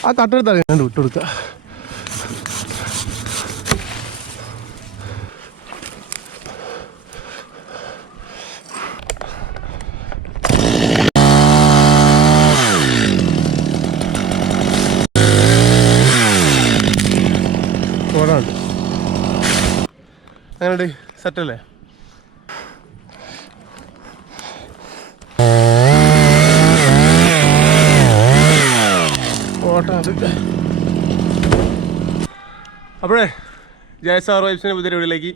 ആ തട്ടെടുത്ത് അറിയാണ്ട് വിട്ടു കൊടുക്കുക അങ്ങനെ സെറ്റല്ലേ ഓട്ടം അത് അപ്പോഴേ ജയസാർ വൈബ്സിന്റെ പുതിയ വീട്ടിലേക്ക്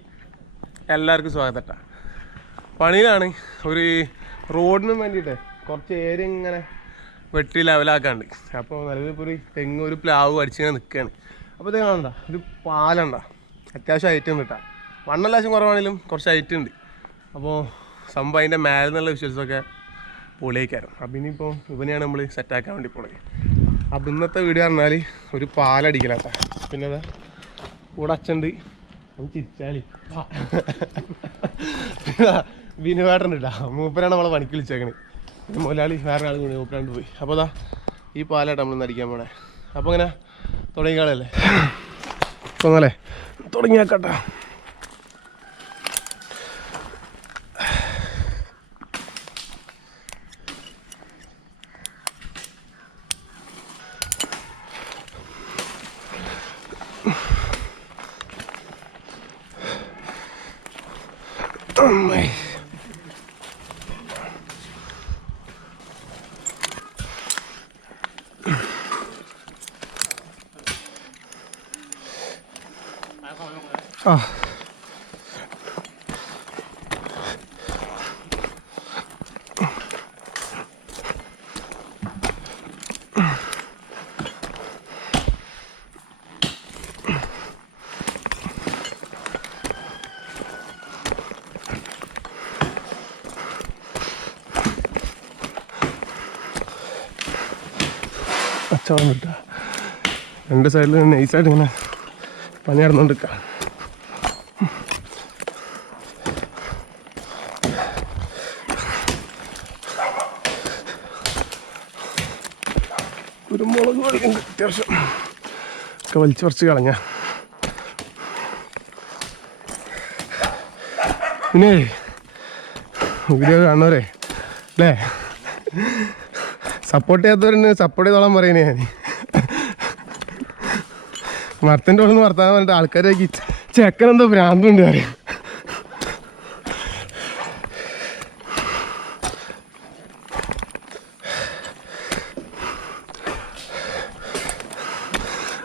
എല്ലാവർക്കും സ്വാഗതം പണിയിലാണ്. ഒരു റോഡിനും വേണ്ടിയിട്ട് കുറച്ച് ഏരിയ ഇങ്ങനെ വെട്ടി ലെവലാക്കാണ്ട്. അപ്പോൾ നിലവിൽ ഇപ്പോൾ ഒരു തെങ്ങ് ഒരു പ്ലാവ് അടിച്ചിങ്ങനെ നിൽക്കുകയാണ് അപ്പോൾ ഇത് കാണണ്ട ഒരു പാലുണ്ട അത്യാവശ്യം ഐറ്റം കിട്ടാം മണ്ണെല്ലാശം കുറവാണെങ്കിലും കുറച്ച് ഐറ്റം ഉണ്ട്. അപ്പോൾ സംഭവം അതിന്റെ മേലെ നിന്നുള്ള വിഷ്വൽസൊക്കെ പൊളിയേക്കായിരുന്നു അപ്പം ഇനിയിപ്പോൾ ഇവനെയാണ് നമ്മൾ സെറ്റാക്കാൻ വേണ്ടി പോണത്. അപ്പം ഇന്നത്തെ വീഡിയോ പറഞ്ഞാൽ ഒരു പാലടിക്കലാട്ടാ പിന്നെ അതാ കൂടെ അച്ഛണ്ട് അവൻ ചിരിച്ചാലി വിനുവേട്ടൻ ഇട്ടാ മൂപ്പരാണ് നമ്മളെ പണിക്ക് വിളിച്ചേക്കണ്. മുതലാളി വേറെ ആൾ കൂടി മൂപ്പരാണ്ട് പോയി. അപ്പോൾ അതാ ഈ പാലായിട്ട് നമ്മൾ നടിക്കാൻ പോണേ. അപ്പോൾ ഇങ്ങനെ തുടങ്ങിക്കാളല്ലേ തോന്നല്ലേ തുടങ്ങിയാക്കട്ടാ. അമ്മേ ആ കച്ചവടം കിട്ടുക രണ്ട് സൈഡിൽ നൈസായിട്ട് ഇങ്ങനെ പണി നടന്നുകൊണ്ടിരിക്കുക കുരുമുളക് വലിക്കുന്നുണ്ട് അത്യാവശ്യം. ഒക്കെ വലിച്ചു പറിച്ച് കളഞ്ഞ. പിന്നെ വീഡിയോ കാണുന്നവരെ അല്ലേ? സപ്പോർട്ട് ചെയ്യാത്തവരെന്നെ സപ്പോർട്ട് ചെയ്തോളാൻ പറയുന്നേ ഞാൻ. മരത്തിന്റെ ഉള്ളിൽ നിന്ന് വർത്താനം പറഞ്ഞിട്ട് ആൾക്കാരേക്ക് ചെക്കനെന്തോ ഭ്രാന്തുണ്ട് പറയും.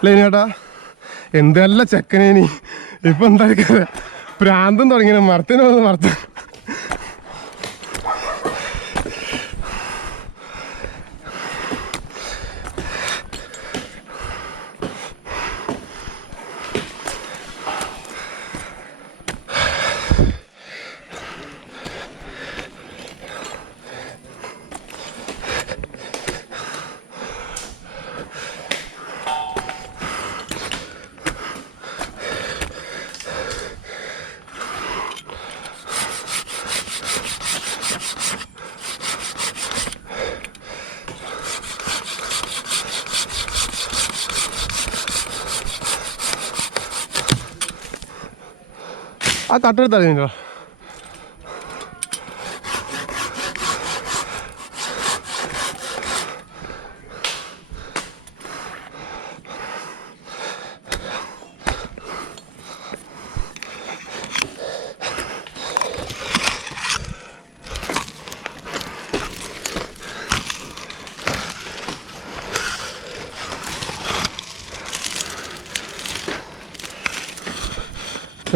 ലൈനേട്ടാ എന്തല്ല ചെക്കനേനി. ഇപ്പൊ എന്താ ഭ്രാന്തം തുടങ്ങിയ മരത്തിന് വന്ന് ആ തട്ടെടുത്ത് അറിയുന്നോ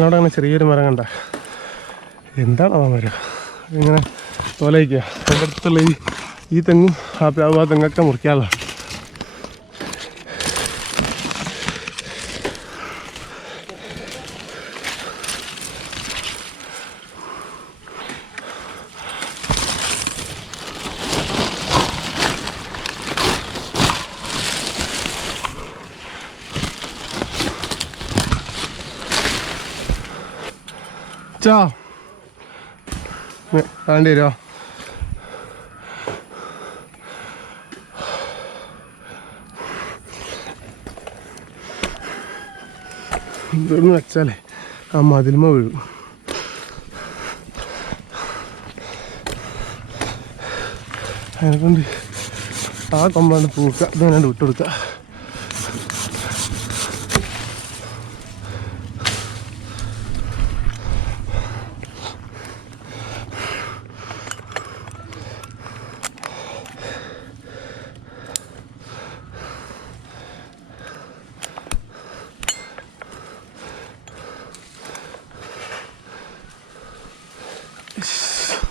ഇവിടെ അങ്ങനെ ചെറിയൊരു മരം കണ്ട. എന്താണ് ആ മരം? ഇങ്ങനെ തോലയിക്കുക അതിന്റെ അടുത്തുള്ള ഈ ഈ തെങ്ങും ആ പ്രാവ് ആ തെങ്ങൊക്കെ മുറിക്കാമല്ലോ ചോ വേണ്ടി വരുമോ ഇതൊന്ന് വെച്ചാലേ ആ മതിലുമ വീഴും. അതിനെക്കൊണ്ട് ആ കൊമ്പാണ്ട് പൂക്കുക ഇതിനെ വിട്ടുകൊടുക്കുക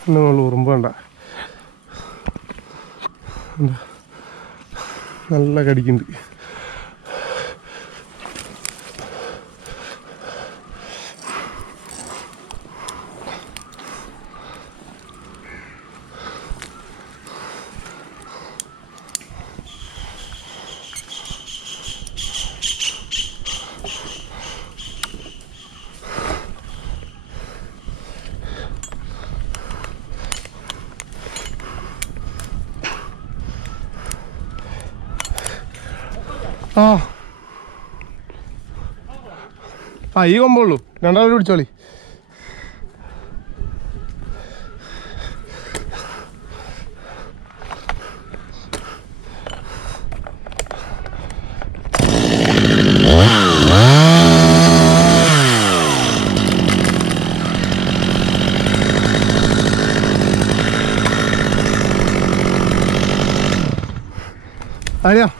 നമ്മൾ ഉറുമ്പ് വേണ്ട നല്ല കടിക്കുന്നുണ്ട്. ആ. ആ ഈ കൊമ്പുള്ളൂ. രണ്ടാമത് പിടിച്ചോളി അറിയാം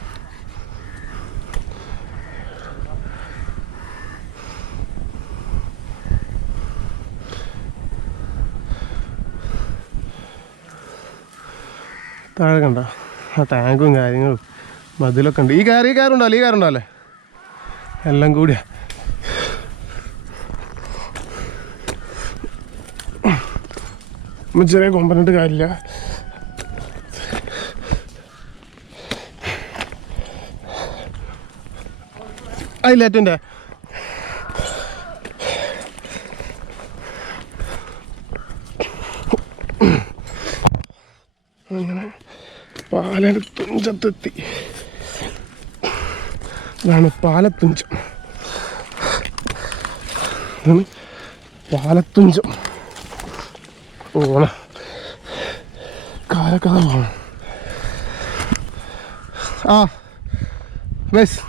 താഴെ കണ്ട. ആ ടാങ്കും കാര്യങ്ങളും മതിലൊക്കെ ഉണ്ട്. ഈ കാർ ഈ കാറുണ്ടോ ഈ കാറുണ്ടോ അല്ലേ? എല്ലാം കൂടിയാ. ചെറിയ കൊമ്പനിട്ട് കാര്യമില്ല. അതിലേറ്റന്റെ അങ്ങനെ പാലത്തുഞ്ചത്തെത്തി ഇതാണ് പാലത്തുഞ്ചം. പാലത്തുഞ്ചം. ഓണ കാലക്കഥ പോണം ആ ബസ്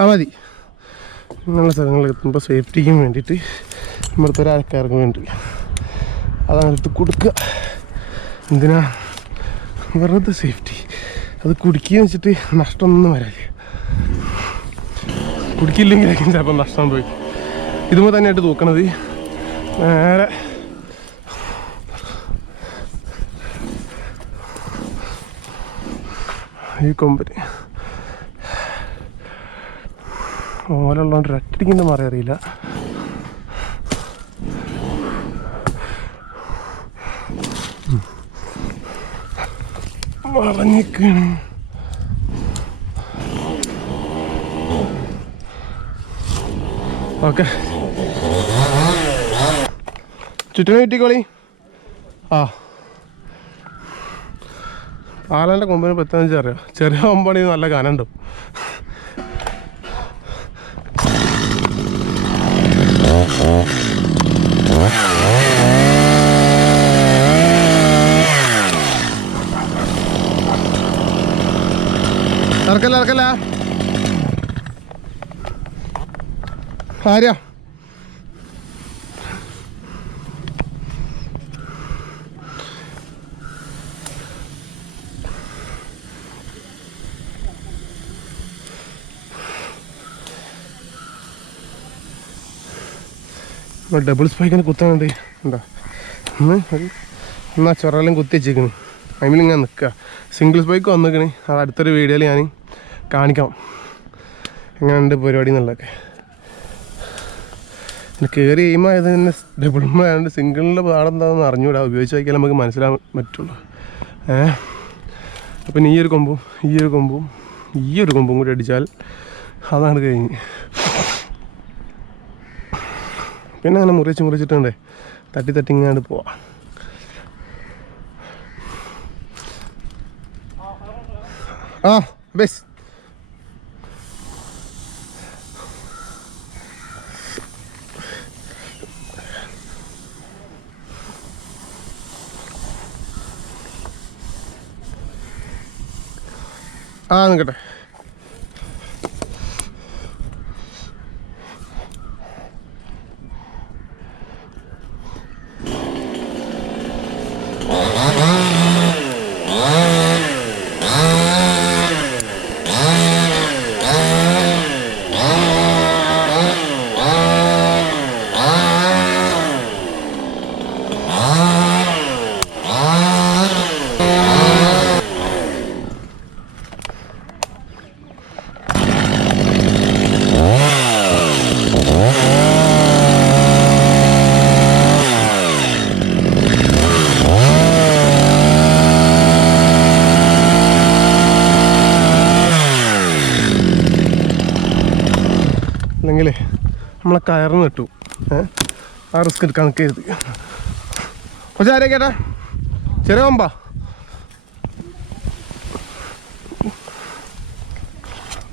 ആ മതി. ഇങ്ങനെയുള്ള സ്ഥലങ്ങളിൽ എത്തുമ്പോൾ സേഫ്റ്റിക്കും വേണ്ടിയിട്ട് നമ്മുടെ ഒരാൾക്കാർക്കും വേണ്ടി. അതങ്ങനെ എടുത്ത് കൊടുക്കുക. എന്തിനാ? വെറുതെ സേഫ്റ്റി. അത് കുടിക്കുക വെച്ചിട്ട് നഷ്ടമൊന്നും വരാല്ല. കുടിക്കില്ലെങ്കിലേക്കും ചിലപ്പോൾ നഷ്ടം പോയി. ഇതുമ്പോൾ തന്നെയായിട്ട് തൂക്കണത്. നേരെ. ഈ കൊമ്പന് ഓലുള്ളതുകൊണ്ട് ഒറ്റടിക്കുന്ന മാറി അറിയില്ല. മറഞ്ഞിക്കാണ് ഓക്കെ. ചുറ്റിനെ കിട്ടിക്കോളി ആ. പാലാന്റെ കൊമ്പിന് പ്രത്യേകിച്ച് അറിയാം. ചെറിയ കൊമ്പാണെങ്കിൽ നല്ല കനണ്ടോ ഇറക്കല്ല ഇറക്കല്ല ആര്യ ഡബിൾ സ്പൈക്കിന് കുത്താനുണ്ട് എന്താ ഒരു എന്നാ ചൊറയെല്ലാം കുത്തി വെച്ചേക്കണ്. അതിൽ ഞാൻ നിൽക്കുക സിംഗിൾ സ്പൈക്ക് വന്നിക്കണ്. അത് അടുത്തൊരു വീഡിയോയിൽ ഞാൻ കാണിക്കാം. എങ്ങനെയുണ്ട് പരിപാടി എന്നുള്ളതൊക്കെ. കയറി എയിമായത് തന്നെ ആയതുകൊണ്ട് സിംഗിളിന്റെ പാടെന്താണെന്ന് അറിഞ്ഞൂടാ. ഉപയോഗിച്ച് നോക്കിയാൽ നമുക്ക് മനസ്സിലാൻ പറ്റുള്ളൂ. ഏ? അപ്പം ഈ ഒരു കൊമ്പും ഈ ഒരു കൊമ്പും ഈ ഒരു കൊമ്പും കൂടി അടിച്ചാൽ അതാണ് കഴിഞ്ഞ്. പിന്നെ അങ്ങനെ മുറിച്ച് മുറിച്ചിട്ടുണ്ടേ. തട്ടി തട്ടി ഇങ്ങനെ പോവാം. ആ ബസ്. ആ നിൽക്കട്ടെ റിസ്ക് എടുക്കാൻ നിൽക്കരുത് പക്ഷേ ആരെ കേട്ടാ? ചെറിയ കൊമ്പാ.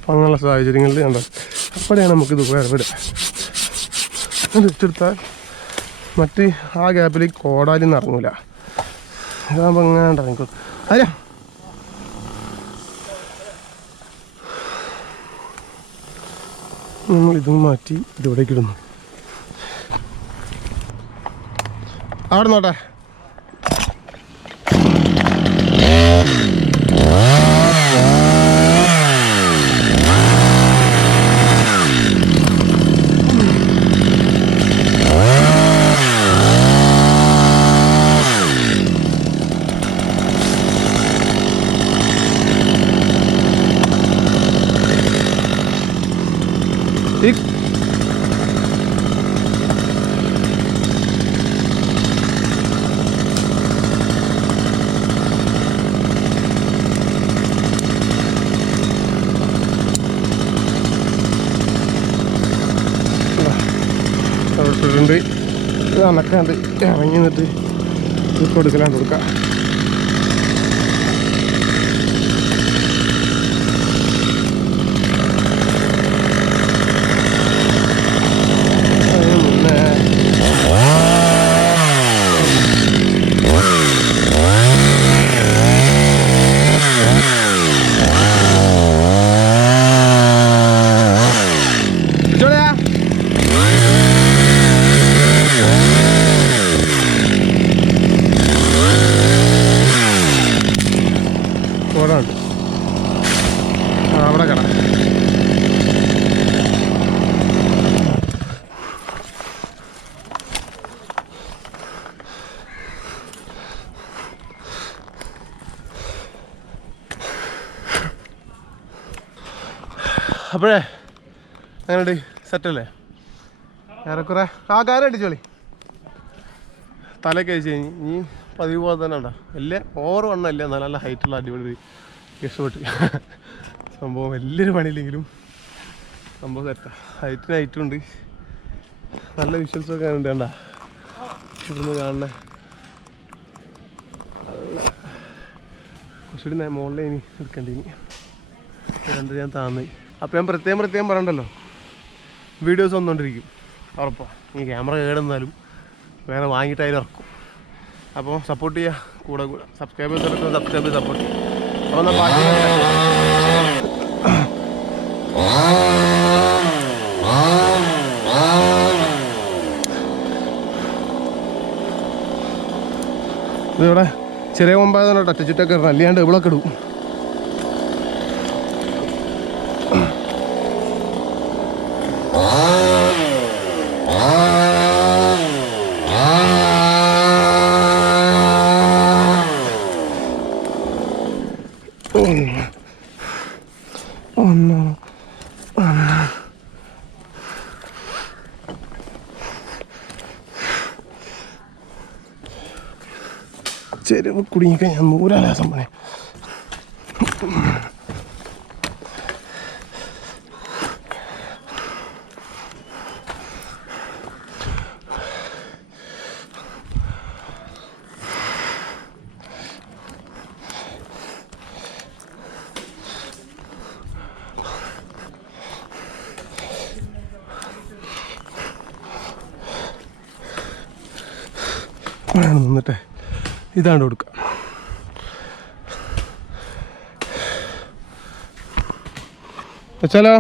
അങ്ങനെയുള്ള സാഹചര്യങ്ങളിൽ കണ്ടോ? അപ്പോഴാണ് നമുക്കിത് ഉപകാരപ്പെടുക അത് എടുത്താൽ മറ്റ് ആ ഗ്യാപ്പിൽ കോടാലി ഇറങ്ങൂല ഇതാകുമ്പോൾ അങ്ങനെ ഇറങ്ങിക്കോ അല്ല നമ്മൾ ഇതും മാറ്റി ഇതിവിടേക്ക് ഇടുന്നു. അവിടെ നോട്ടെ ഈ ഇട്ടിട്ടുണ്ട് ഇത് അണക്കാണ്ട് ഇറങ്ങി നിന്നിട്ട് കൊടുക്കലാണ്ട് കൊടുക്കാം അതിന് മുന്നേ ഇച്ചോടെയാ ഇവിടെ ഉണ്ട് ആ അവിടെ കട അപ്പോഴേ? അങ്ങനെ സെറ്റല്ലേ? ഏറെക്കുറെ ആ കാര്യം അടിച്ചോളി. തലയൊക്കെ അയച്ചു കഴിഞ്ഞ് ഇനി പതിവ് പോലെ തന്നെ ഉണ്ടോ. വലിയ ഓവർ വണ്ണല്ലേ നല്ല നല്ല ഹൈറ്റുള്ള അടിപൊളി ഇഷ്ടപ്പെട്ട് സംഭവം വലിയൊരു പണിയില്ലെങ്കിലും സംഭവം സെറ്റാ ഹൈറ്റിന് ഹൈറ്റും ഉണ്ട്. നല്ല വിഷ്വൽസൊക്കെ ഉണ്ട് കണ്ട. ഇവിടുന്ന് കാണണേ നല്ല കുറച്ചുകൂടി മുകളിലേ ഇനി എടുക്കേണ്ടി ഇനി? രണ്ട് ഞാൻ താന്ന്. അപ്പം ഞാൻ പ്രത്യേകം പ്രത്യേകം പറയണ്ടല്ലോ. വീഡിയോസ് വന്നുകൊണ്ടിരിക്കും ഉറപ്പാണ് ഈ ക്യാമറ കേടുന്നാലും വേറെ വാങ്ങിയിട്ട് ഇറക്കും അപ്പോൾ സപ്പോർട്ട് ചെയ്യുക കൂടെ കൂടെ. സബ്സ്ക്രൈബ് ചെയ്തിട്ട് സബ്സ്ക്രൈബ് ചെയ്ത് സപ്പോർട്ട് ചെയ്യുക അപ്പോൾ ഇതിവിടെ? ചെറിയ കൊമ്പായതുകൊണ്ട് ടച്ച് ചുറ്റൊക്കെ ഇടണം. അല്ലാണ്ട് ഇവിളൊക്കെ ഒന്ന് ചെരുവ് കുടുങ്ങിക്കഴിഞ്ഞാൽ നൂരാലാ സംഭവം വേണം നിന്നിട്ടെ ഇതാണ്ട് കൊടുക്കുക. വെച്ചാലോ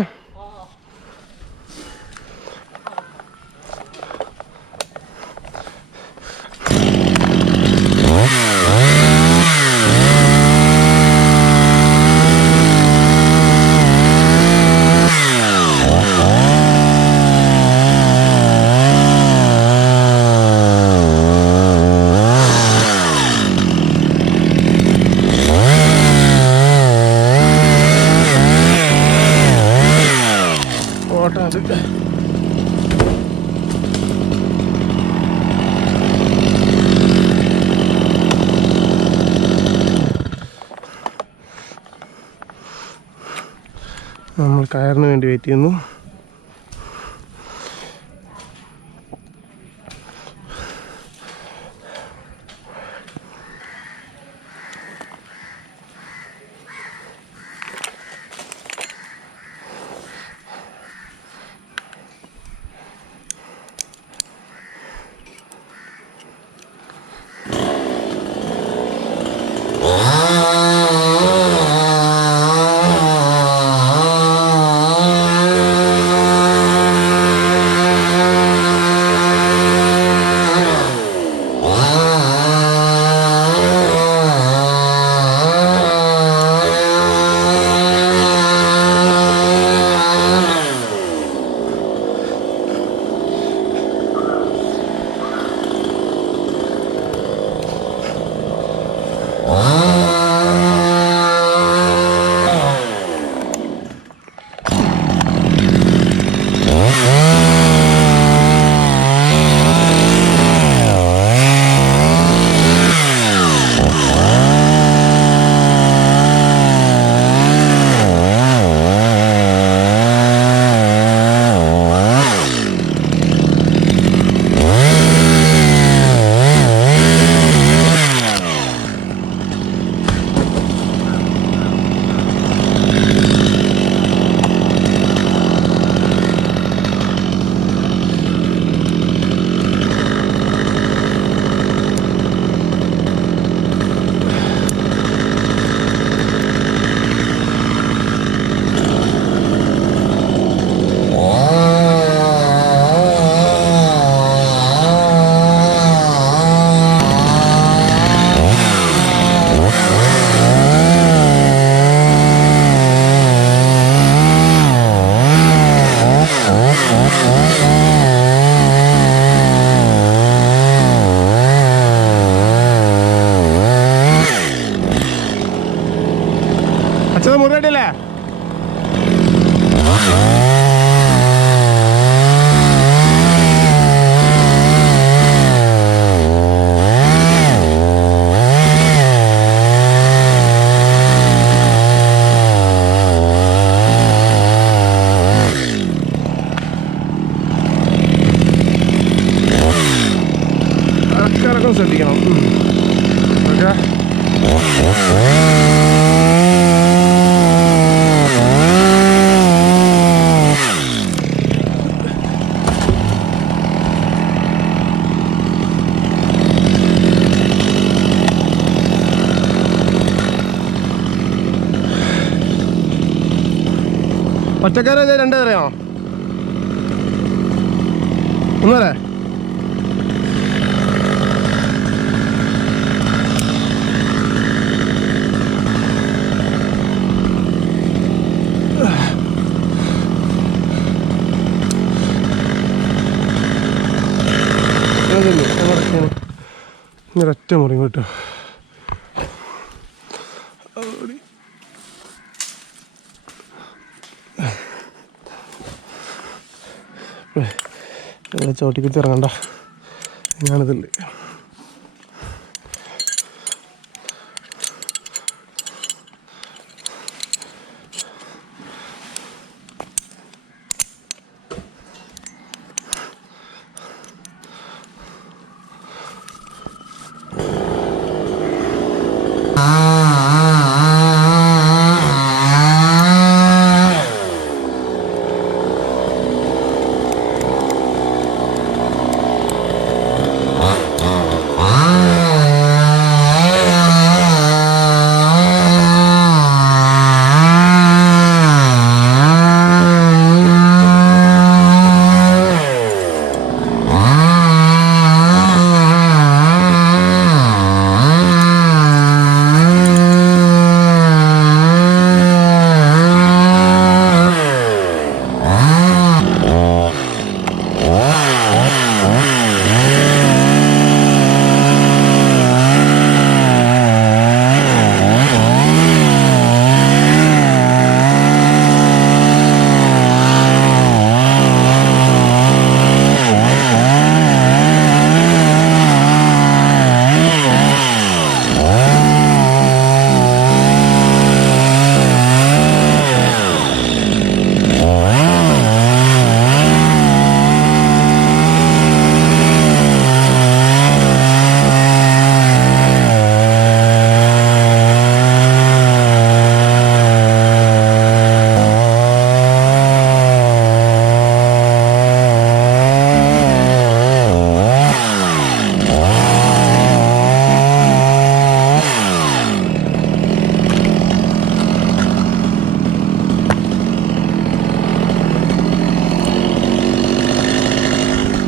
ഓട്ടം അത് നമ്മൾ കയറിന് വേണ്ടി വെയിറ്റ് ചെയ്യുന്നു. ഒരൊറ്റ മുറി കേട്ടോ ചോട്ടിക്കുത്തി ഇറങ്ങണ്ട. ഞാനിതില്ല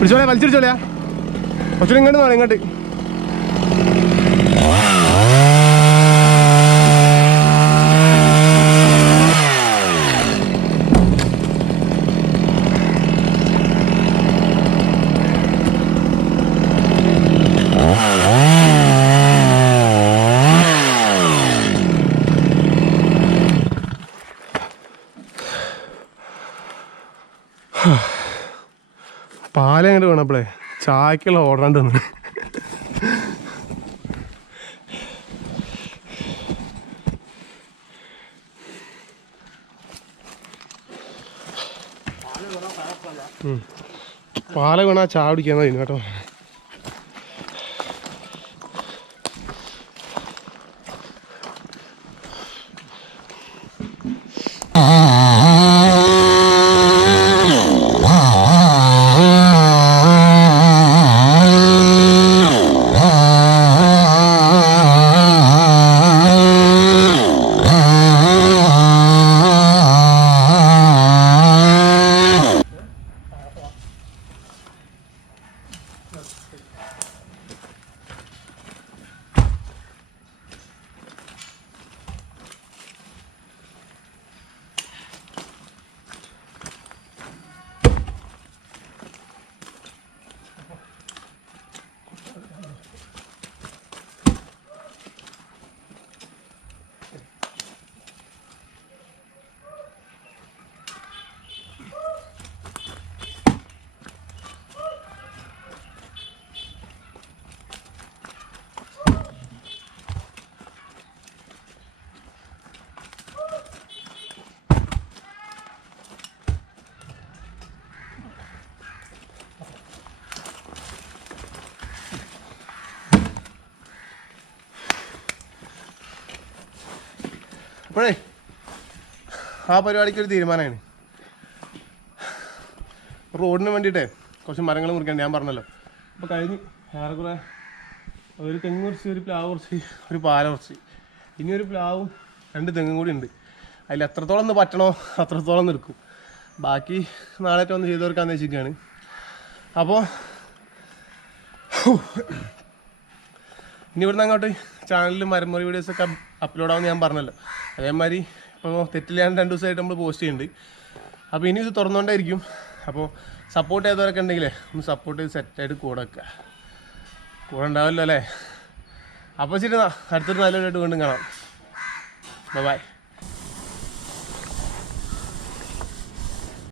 പിടിച്ചോളെ വലിച്ചിടിച്ചോളയാ കുറച്ചുകൂടി ഇങ്ങോട്ട് നോളെ ഇങ്ങോട്ട് പാലം അങ്ങോട്ട് വേണപ്പോളേ ചായക്കുള്ള ഓർഡർ ഉണ്ട് പാല വീണാ? ചായ കുടിക്കാൻ കഴിയും കേട്ടോ അപ്പോഴേ ആ പരിപാടിക്ക് ഒരു തീരുമാനമാണ് റോഡിന് വേണ്ടിയിട്ടേ കുറച്ച് മരങ്ങൾ മുറിക്കാൻ ഞാൻ പറഞ്ഞല്ലോ. അപ്പോൾ കഴിഞ്ഞ് ഏറെക്കുറെ ഒരു തെങ്ങ് കുറച്ച് ഒരു പ്ലാവ് കുറച്ച് ഒരു പാല കുറച്ച് ഇനി ഒരു പ്ലാവും രണ്ട് തെങ്ങും കൂടി ഉണ്ട്. അതിൽ എത്രത്തോളം ഒന്ന് പറ്റണോ അത്രത്തോളം നിൽക്കും ബാക്കി നാളെ ഒന്ന് ചെയ്തവർക്കാന്ന് വെച്ചിരിക്കുകയാണ്. അപ്പോൾ ഇനി ഇവിടുന്ന് അങ്ങോട്ട് ചാനലിൽ മരമുറി വീഡിയോസ് ഒക്കെ അപ്ലോഡ് ആവുമെന്ന് ഞാൻ പറഞ്ഞല്ലോ. അതേമാതിരി ഇപ്പോൾ തെറ്റില്ലാണ്ട് രണ്ട് ദിവസമായിട്ട് നമ്മൾ പോസ്റ്റ് ചെയ്യുന്നുണ്ട്. അപ്പോൾ ഇനി ഇത് തുറന്നുകൊണ്ടായിരിക്കും അപ്പോൾ സപ്പോർട്ട് ചെയ്തവരൊക്കെ ഉണ്ടെങ്കിലേ ഒന്ന് സപ്പോർട്ട് ചെയ്ത് സെറ്റായിട്ട് കൂടെ വെക്കുക. കൂടെ ഉണ്ടാവില്ലോ അല്ലേ അപ്പോൾ ശരി അടുത്തൊരു നല്ലൊരു വീണ്ടും കാണാം. ബൈ